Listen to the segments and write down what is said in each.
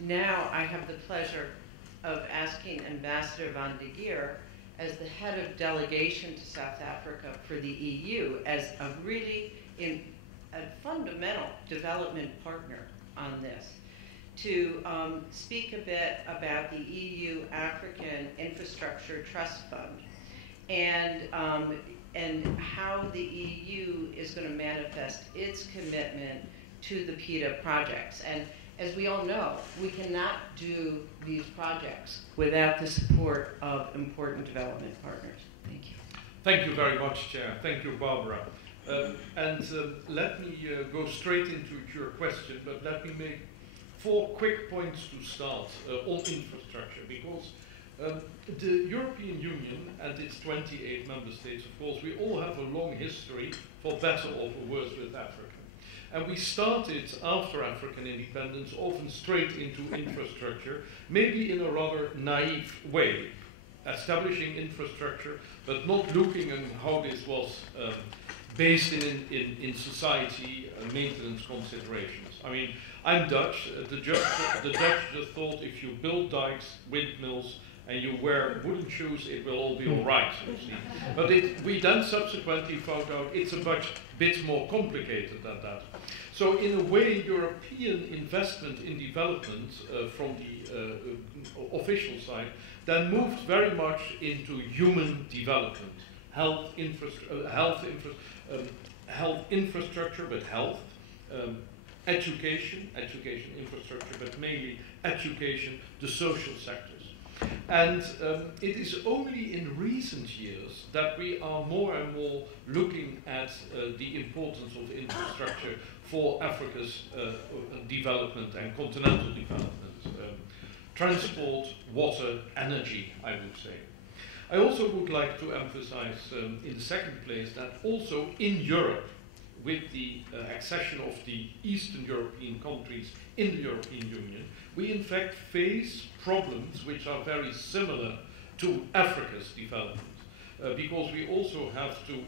now I have the pleasure of asking Ambassador van de Geer, as the head of delegation to South Africa for the EU, as a really a fundamental development partner on this, to speak a bit about the EU African Infrastructure Trust Fund and how the EU is going to manifest its commitment to the PETA projects. And as we all know, we cannot do these projects without the support of important development partners. Thank you. Thank you very much, Chair. Thank you, Barbara. Let me go straight into your question, but let me make 4 quick points to start on infrastructure, because the European Union and its 28 member states, of course, we all have a long history, for better or for worse, with Africa. And we started after African independence often straight into infrastructure, maybe in a rather naive way, establishing infrastructure, but not looking at how this was based in society maintenance considerations. I mean, I'm Dutch. The Dutch just thought if you build dikes, windmills, and you wear wooden shoes, it will all be all right, you see. But we then subsequently found out it's a bit more complicated than that. So in a way, European investment in development from the official side then moved very much into human development, health infrastructure, but health, education infrastructure, but mainly education, the social sectors. And it is only in recent years that we are more and more looking at the importance of infrastructure for Africa's development and continental development. Transport, water, energy, I would say. I also would like to emphasize in the second place that also in Europe, with the accession of the Eastern European countries in the European Union, we in fact face problems which are very similar to Africa's development. Because we also have to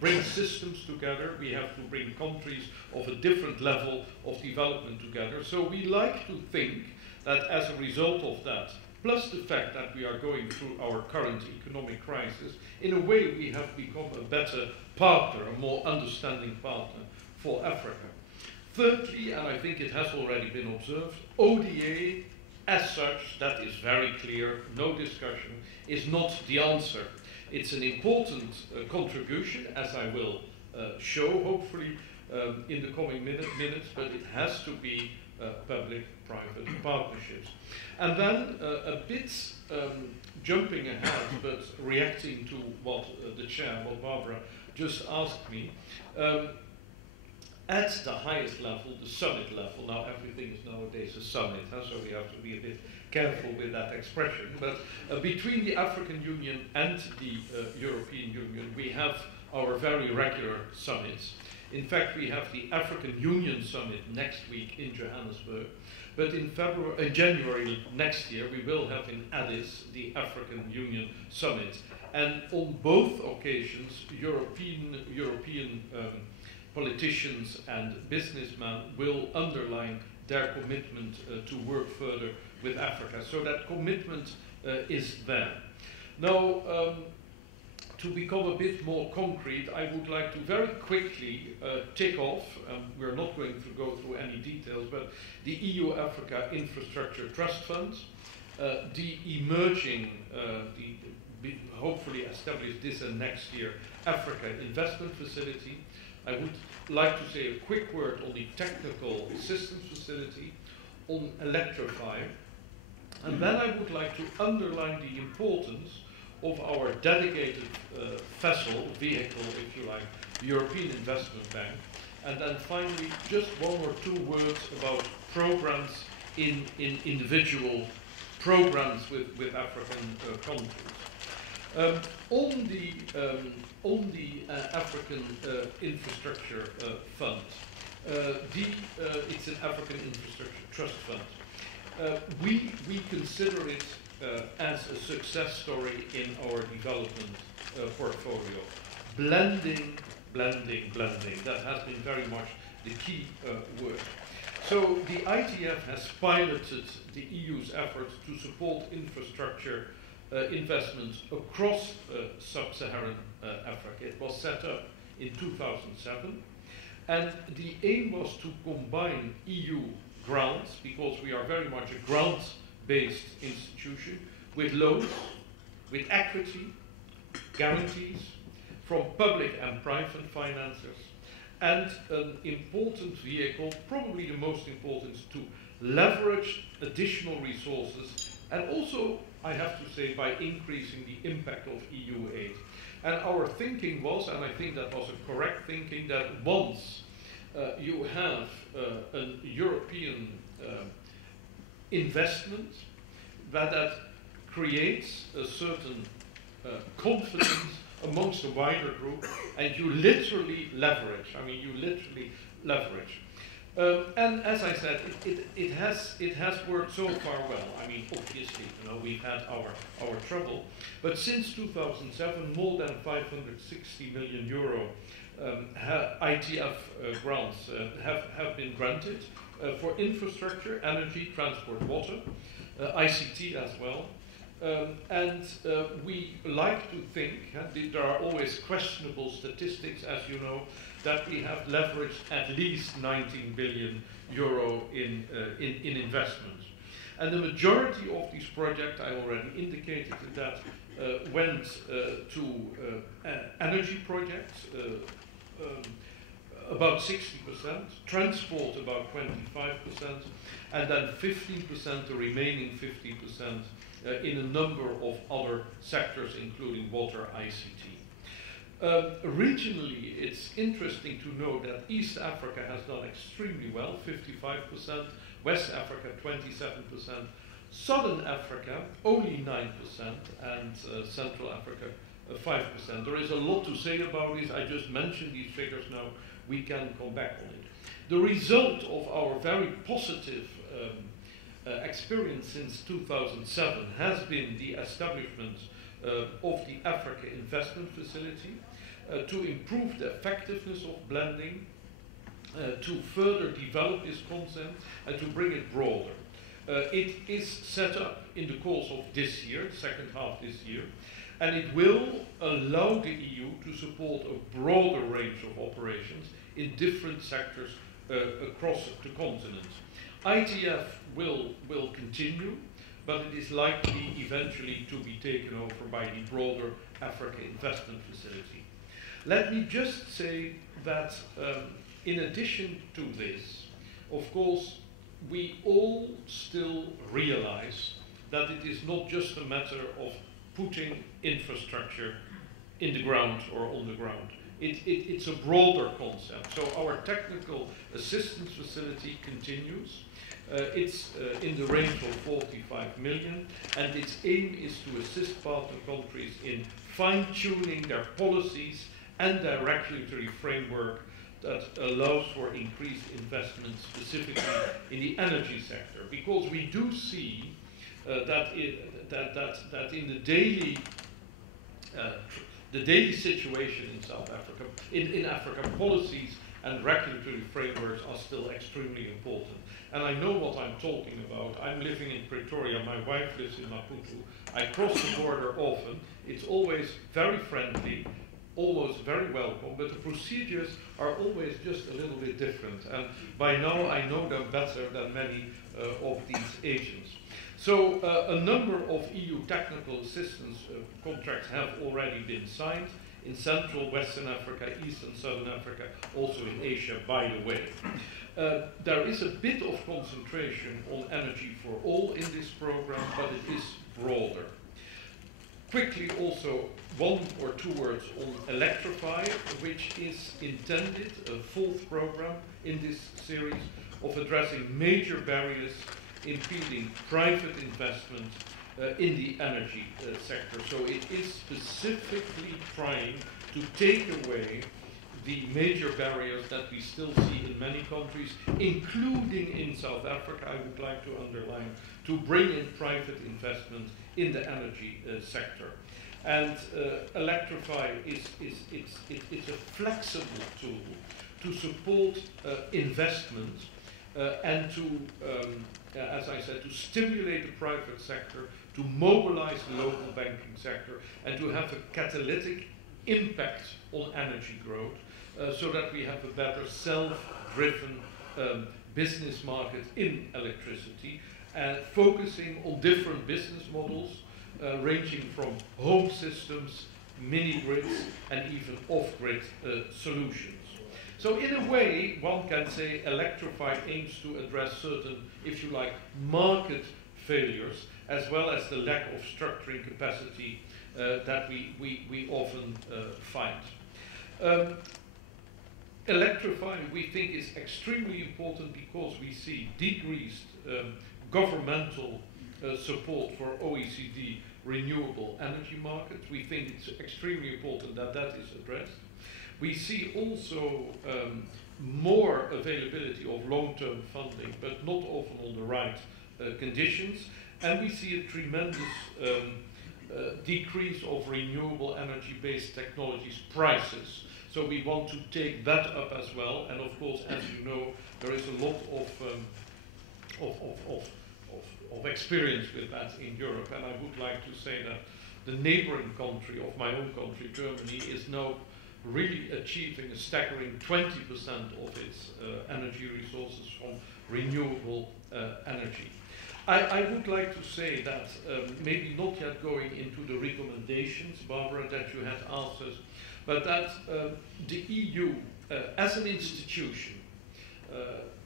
bring systems together, we have to bring countries of a different level of development together. So we like to think that as a result of that, plus the fact that we are going through our current economic crisis, in a way we have become a better partner, a more understanding partner for Africa. Thirdly, and I think it has already been observed, ODA as such, that is very clear, no discussion, is not the answer. It's an important contribution, as I will show hopefully in the coming minutes, but it has to be public-private partnerships. And then a bit jumping ahead, but reacting to what the chair, what Barbara just asked me, at the highest level, the summit level, now everything is nowadays a summit, so we have to be a bit careful with that expression, but between the African Union and the European Union, we have our very regular summits. In fact, we have the African Union Summit next week in Johannesburg, but in January next year, we will have in Addis the African Union Summit. And on both occasions, European politicians and businessmen will underline their commitment to work further with Africa. So that commitment is there. Now, to become a bit more concrete, I would like to very quickly tick off, we're not going to go through any details, but the EU-Africa Infrastructure Trust Fund, the emerging, hopefully established this and next year, Africa Investment Facility. I would like to say a quick word on the Technical Assistance Facility, on Electrify, and then I would like to underline the importance of our dedicated vehicle, if you like, the European Investment Bank. And then finally, just 1 or 2 words about programs in individual programs with African countries. On the African Infrastructure Fund, it's an African Infrastructure Trust Fund. We consider it as a success story in our development portfolio. Blending, that has been very much the key word. So the ITF has piloted the EU's efforts to support infrastructure investments across sub-Saharan Africa. It was set up in 2007, and the aim was to combine EU grants, because we are very much a grant-based institution, with loans, with equity, guarantees from public and private financiers, and an important vehicle, probably the most important, to leverage additional resources, and also, I have to say, by increasing the impact of EU aid. And our thinking was, and I think that was a correct thinking, that once you have a European investment, that creates a certain confidence amongst the wider group, and you literally leverage. I mean, you literally leverage. And as I said, it has worked so far well. I mean, obviously, we've had our trouble, but since 2007, more than 560 million euro ITF grants have been granted for infrastructure, energy, transport, water, ICT as well. And we like to think, there are always questionable statistics, as you know, that we have leveraged at least 19 billion euro in investments. And the majority of these projects, I already indicated that, went to energy projects, about 60%, transport about 25%, and then 15%, the remaining 50%, in a number of other sectors, including water, ICT. Regionally, it's interesting to know that East Africa has done extremely well, 55%, West Africa 27%, Southern Africa only 9%, and Central Africa 5%. There is a lot to say about this. I just mentioned these figures now. We can come back on it. The result of our very positive experience since 2007 has been the establishment of the Africa Investment Facility to improve the effectiveness of blending, to further develop this concept, and to bring it broader. It is set up in the course of this year, the second half this year, and it will allow the EU to support a broader range of operations in different sectors across the continent. ITF will continue, but it is likely eventually to be taken over by the broader Africa Investment Facility. Let me just say that in addition to this, of course, we all still realize that it is not just a matter of putting infrastructure in the ground or on the ground. It's a broader concept. So our technical assistance facility continues. It's in the range of 45 million, and its aim is to assist partner countries in fine-tuning their policies and their regulatory framework that allows for increased investment specifically in the energy sector. Because we do see that in the daily situation in South Africa, in Africa, policies and regulatory frameworks are still extremely important. And I know what I'm talking about. I'm living in Pretoria. My wife lives in Maputo. I cross the border often. It's always very friendly, always very welcome, but the procedures are always just a little bit different. And by now I know them better than many of these agents. So a number of EU technical assistance contracts have already been signed in Central, Western Africa, Eastern, Southern Africa, also in Asia, by the way. There is a bit of concentration on energy for all in this program, but it is broader. Quickly also, one or two words on Electrify, which is intended, a fourth program in this series, of addressing major barriers impeding private investment in the energy sector. So it is specifically trying to take away the major barriers that we still see in many countries, including in South Africa, I would like to underline, to bring in private investment in the energy sector. And Electrify it's a flexible tool to support investment and to, as I said, to stimulate the private sector, to mobilize the local banking sector, and to have a catalytic impact on energy growth, so that we have a better self-driven business market in electricity, focusing on different business models, ranging from home systems, mini-grids, and even off-grid solutions. So in a way, one can say Electrify aims to address certain, if you like, market failures, as well as the lack of structuring capacity that we often find. Electrify, we think, is extremely important because we see decreased governmental support for OECD renewable energy markets. We think it's extremely important that that is addressed. We see also more availability of long-term funding, but not often on the right conditions. And we see a tremendous decrease of renewable energy-based technologies prices. So we want to take that up as well. And of course, as you know, there is a lot of experience with that in Europe. And I would like to say that the neighboring country of my own country, Germany, is now really achieving a staggering 20% of its energy resources from renewable energy. I would like to say that, maybe not yet going into the recommendations, Barbara, that you had asked us, but that the EU as an institution,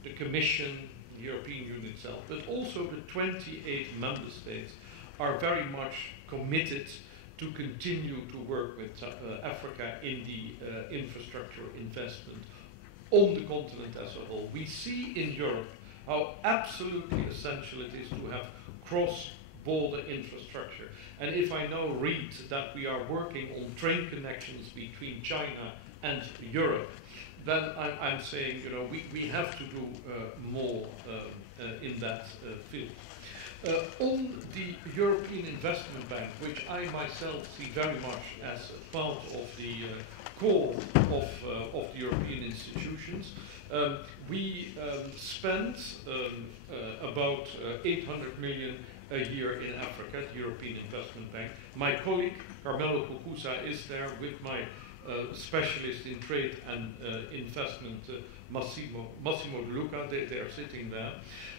the Commission, the European Union itself, but also the 28 member states are very much committed to continue to work with Africa in the infrastructure investment on the continent as a whole. We see in Europe how absolutely essential it is to have cross-border infrastructure. And if I now read that we are working on train connections between China and Europe, then I'm saying, you know, we have to do more in that field. On the European Investment Bank, which I myself see very much as part of the core of the European institutions, we spend about 800 million a year in Africa, the European Investment Bank. My colleague, Carmelo Cucuza, is there with my specialist in trade and investment, Massimo De Luca. They are sitting there.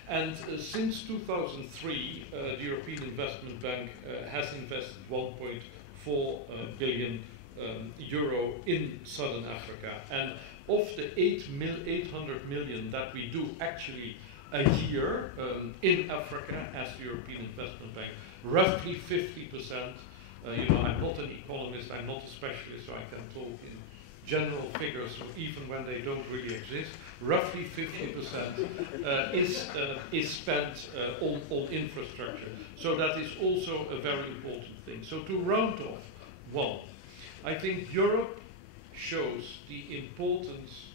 And since 2003, the European Investment Bank has invested 1.4 billion euro in Southern Africa. And of the 800 million that we do actually a year in Africa as the European Investment Bank, roughly 50%. You know, I'm not an economist, I'm not a specialist, so I can talk in general figures, even when they don't really exist. Roughly 50% is spent on infrastructure. So that is also a very important thing. So to round off, one, I think Europe shows the importance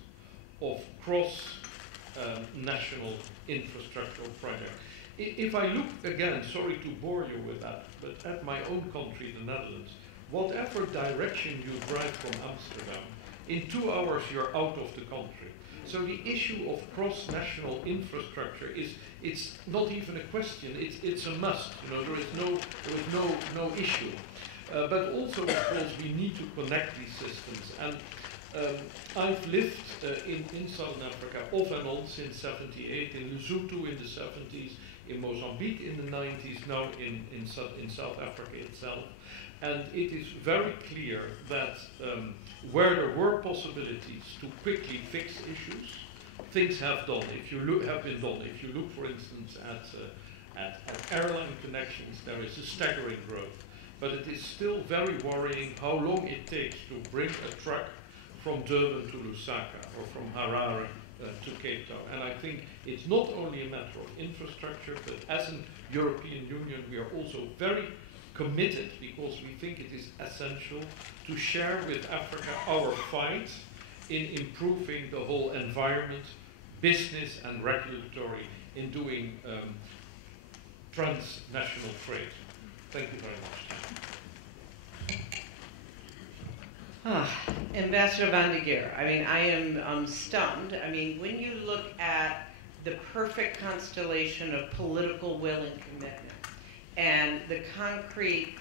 of cross-national infrastructural projects. If I look again, sorry to bore you with that, but at my own country, the Netherlands, whatever direction you drive from Amsterdam, in 2 hours you're out of the country. So the issue of cross-national infrastructure it's not even a question, it's a must. You know, there is no issue. But also, of course, we need to connect these systems. And I've lived in Southern Africa off and on since '78, in Lesotho in the '70s, in Mozambique in the '90s, now in South Africa itself. And it is very clear that where there were possibilities to quickly fix issues, things have been done. If you look, for instance, at airline connections, there is a staggering growth. But it is still very worrying how long it takes to bring a truck from Durban to Lusaka or from Harare to Cape Town. And I think it's not only a matter of infrastructure, but as a European Union, we are also very committed, because we think it is essential to share with Africa our fight in improving the whole environment, business and regulatory, in doing transnational trade. Thank you very much. Ambassador van de Geer, I mean, I am stunned. I mean, when you look at the perfect constellation of political will and commitment, and the concrete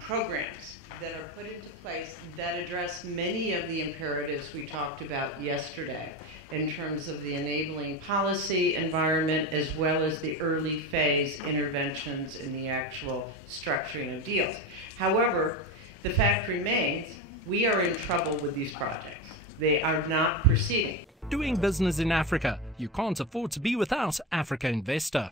programs that are put into place that address many of the imperatives we talked about yesterday in terms of the enabling policy environment as well as the early phase interventions in the actual structuring of deals. However, the fact remains, we are in trouble with these projects. They are not proceeding. Doing business in Africa, you can't afford to be without Africa Investor.